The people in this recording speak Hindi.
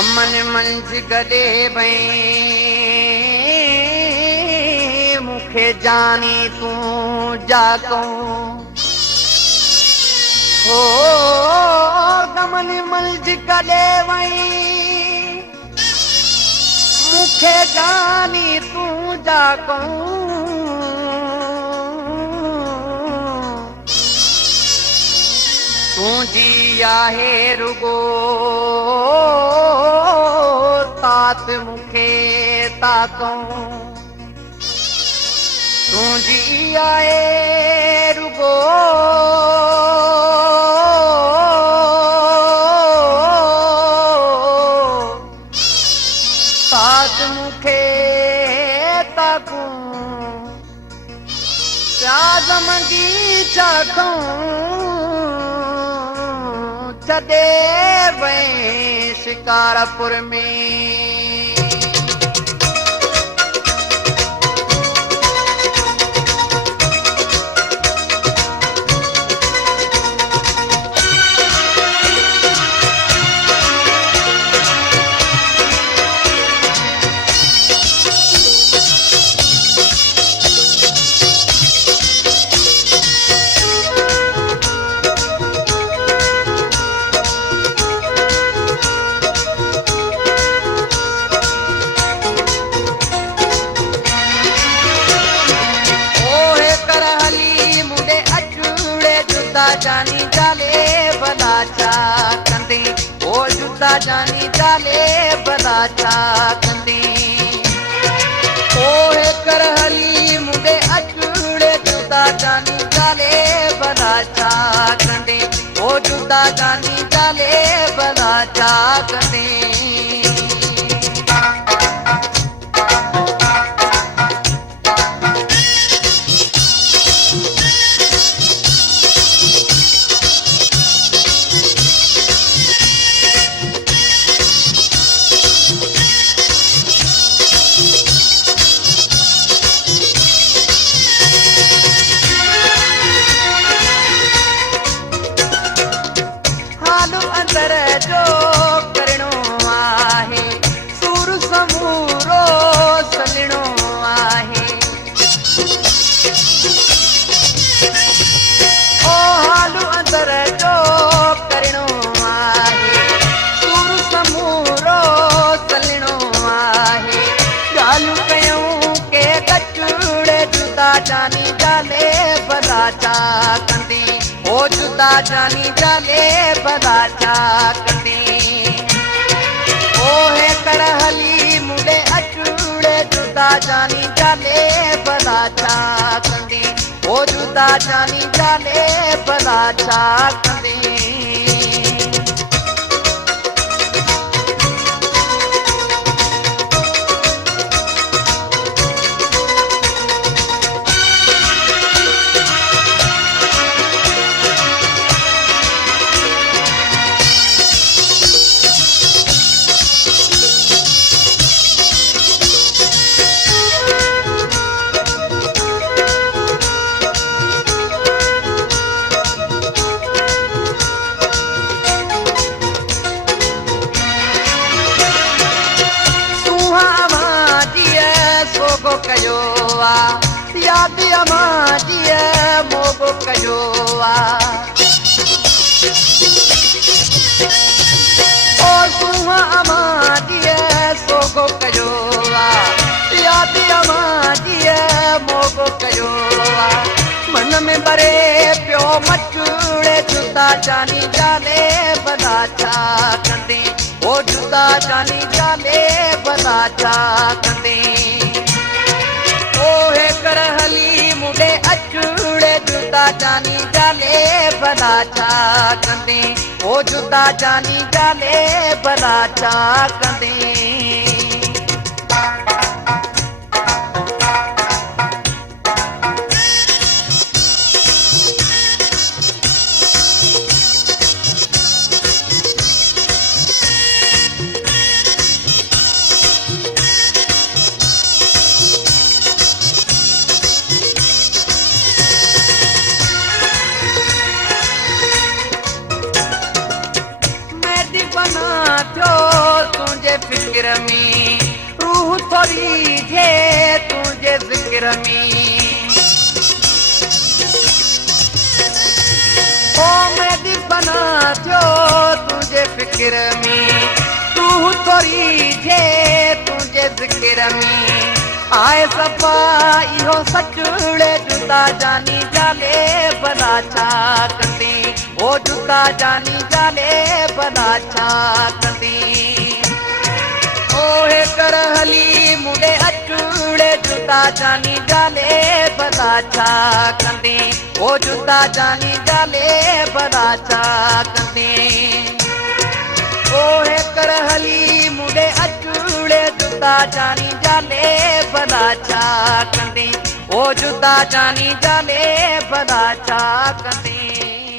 गमन मंझ गले भई मुखे जानी तू जाको हो गमन मंझ गले भई मुखे जानी तू जाको तुझी आहे रुगो तात मुखे ताको तुझी आहे रुगो तात मुखे ताको राजमंगी चाखूं छदे वहीं शिकारपुर में जानी जाले बलाचा कंदी ओ जुदा जानी जाले बलाचा कंदी ओहे करहली मुंडे अचूड़े जुदा जानी जाले बलाचा कंदी ओ जुदा जानी जाले बलाचा कंदी जो करणो आहे सूर समूरो सलणो आहे ओ हालू अंदर जो करणो आहे सूर समूरो सलणो आहे गालू कयूं के कचूड़े जुदा जानी जाले बलाचा कंदी ओ जुदा जानी जाले बलाचा कंदी ओहे करहली मुंडे अचूड़े जुदा जानी जाले बलाचा कंदी ओ जुदा जानी जाले बलाचा कंदी कयो याद अमाजी मोगो कयो ओ सुहा अमाजी सोगो कयो याद अमाजी मोगो कयो मन में बरे प्यो मचूड़े जुदा जानी जाले बलाचा कंदी ओ जुदा जानी जाले बलाचा कंदी ओहे करहली मुंडे अचूड़े जुदा जानी जाले बलाचा कंदी ओ जुदा जानी जाले बलाचा कंदी बना थो तुझे फिक्र में, रूह थोड़ी जे तुझे जिक्र में। ओ मैं दीवाना थियो तुझे फिक्र में, रूह थोड़ी जे तुझे जिक्र में। आए सफ़ा इहो सचुड़े जुदा जानी जाले भला छा कंदी, ओ जुदा जानी जाले भला छा कंदी। ओहे कर हली मुंडे अचूड़े जुदा जानी जाले भला छा कंदी, ओ जुदा जानी जाले भला छा कंदी। ओहे कर हली मुंडे अचूड़े जुदा जानी जाले भला छा कंदी, ओ जुदा जानी जाले भला छा कंदी।